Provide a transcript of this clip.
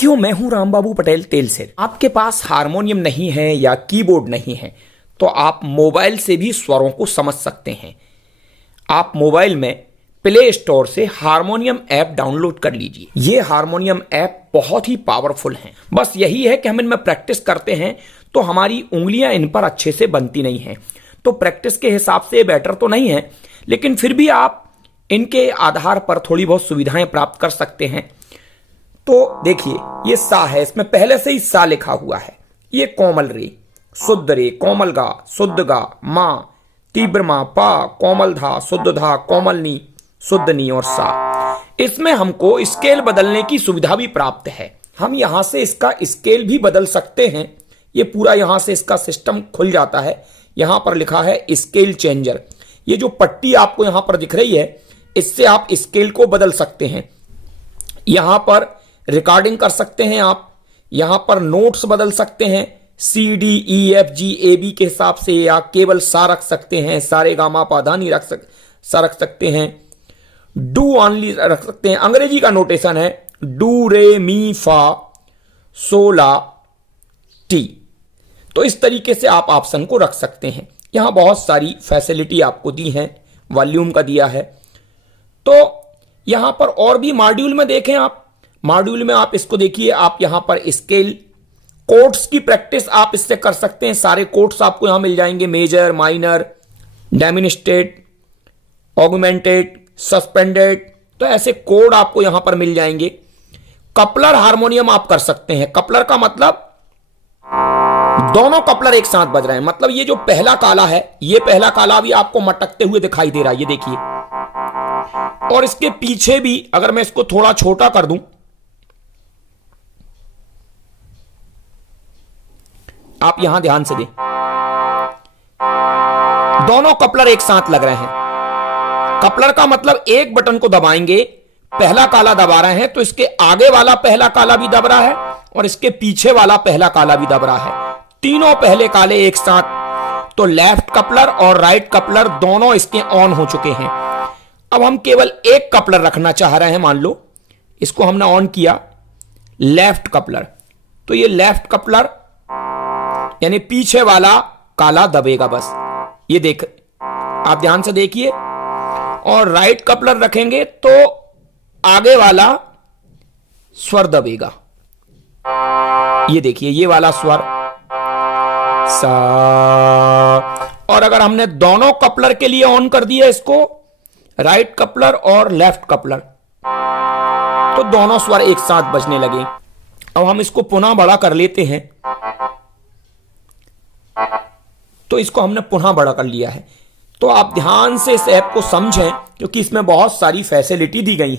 साथियों, मैं हूं रामबाबू पटेल तेलसेर। आपके पास हारमोनियम नहीं है या कीबोर्ड नहीं है तो आप मोबाइल से भी स्वरों को समझ सकते हैं। आप मोबाइल में प्ले स्टोर से हारमोनियम ऐप डाउनलोड कर लीजिए। ये हारमोनियम ऐप बहुत ही पावरफुल हैं। बस यही है कि हम इनमें प्रैक्टिस करते हैं तो हमारी उंगलियां इन पर अच्छे से बनती नहीं हैं। तो प्रैक्टिस के हिसाब से बेटर तो नहीं है, लेकिन फिर भी आप इनके आधार पर थोड़ी बहुत सुविधाएं प्राप्त कर सकते हैं। तो देखिए, ये सा है, इसमें पहले से ही सा लिखा हुआ है। ये कोमल रे, शुद्ध रे, कोमल गा, शुद्ध गा, मा, तीव्र मा, पा, कोमल धा, शुद्ध धा, कोमल नी, शुद्ध नी और सा। इसमें हमको स्केल बदलने की सुविधा भी प्राप्त है। हम यहां से इसका स्केल भी बदल सकते हैं। ये पूरा यहां से इसका सिस्टम खुल जाता है। यहां पर लिखा है स्केल चेंजर। ये जो पट्टी आपको यहां पर दिख रही है, इससे आप स्केल को बदल सकते हैं। यहां पर रिकॉर्डिंग कर सकते हैं आप। यहां पर नोट्स बदल सकते हैं, C D E F G A B के हिसाब से, या केवल सा रख सकते हैं, सारे गामा पाधानी रख सकते हैं, डू ऑनली रख सकते हैं। अंग्रेजी का नोटेशन है डू रे मी फा सोला टी। तो इस तरीके से आप ऑप्शन को रख सकते हैं। यहां बहुत सारी फैसिलिटी आपको दी है, वॉल्यूम का दिया है। तो यहां पर और भी मॉड्यूल में देखें आप, मॉड्यूल में आप इसको देखिए। आप यहां पर स्केल कोड्स की प्रैक्टिस आप इससे कर सकते हैं। सारे कोड्स आपको यहां मिल जाएंगे, मेजर, माइनर, डेमिनिस्ट्रेट, ऑगमेंटेड, सस्पेंडेड। तो ऐसे कोड आपको यहां पर मिल जाएंगे। कपलर हारमोनियम आप कर सकते हैं। कपलर का मतलब दोनों कपलर एक साथ बज रहे हैं। मतलब ये जो पहला काला है, ये पहला काला भी आपको मटकते हुए दिखाई दे रहा है, ये देखिए। और इसके पीछे भी, अगर मैं इसको थोड़ा छोटा कर दूं, आप यहां ध्यान से दें, दोनों कपलर एक साथ लग रहे हैं। कपलर का मतलब एक बटन को दबाएंगे, पहला काला दबा रहे हैं तो इसके आगे वाला पहला काला भी दब रहा है और इसके पीछे वाला पहला काला भी दब रहा है। तीनों पहले काले एक साथ। तो लेफ्ट कपलर और राइट कपलर दोनों इसके ऑन हो चुके हैं। अब हम केवल एक कपलर रखना चाह रहे हैं। मान लो इसको हमने ऑन किया, लेफ्ट कपलर। तो ये लेफ्ट कपलर यानी पीछे वाला काला दबेगा बस। ये देख, आप ध्यान से देखिए। और राइट कपलर रखेंगे तो आगे वाला स्वर दबेगा। ये देखिए, ये वाला स्वर सा। और अगर हमने दोनों कपलर के लिए ऑन कर दिया इसको, राइट कपलर और लेफ्ट कपलर, तो दोनों स्वर एक साथ बजने लगे। अब हम इसको पुनः बड़ा कर लेते हैं। तो इसको हमने पुनः बड़ा कर लिया है। तो आप ध्यान से इस ऐप को समझें, क्योंकि इसमें बहुत सारी फैसिलिटी दी गई है।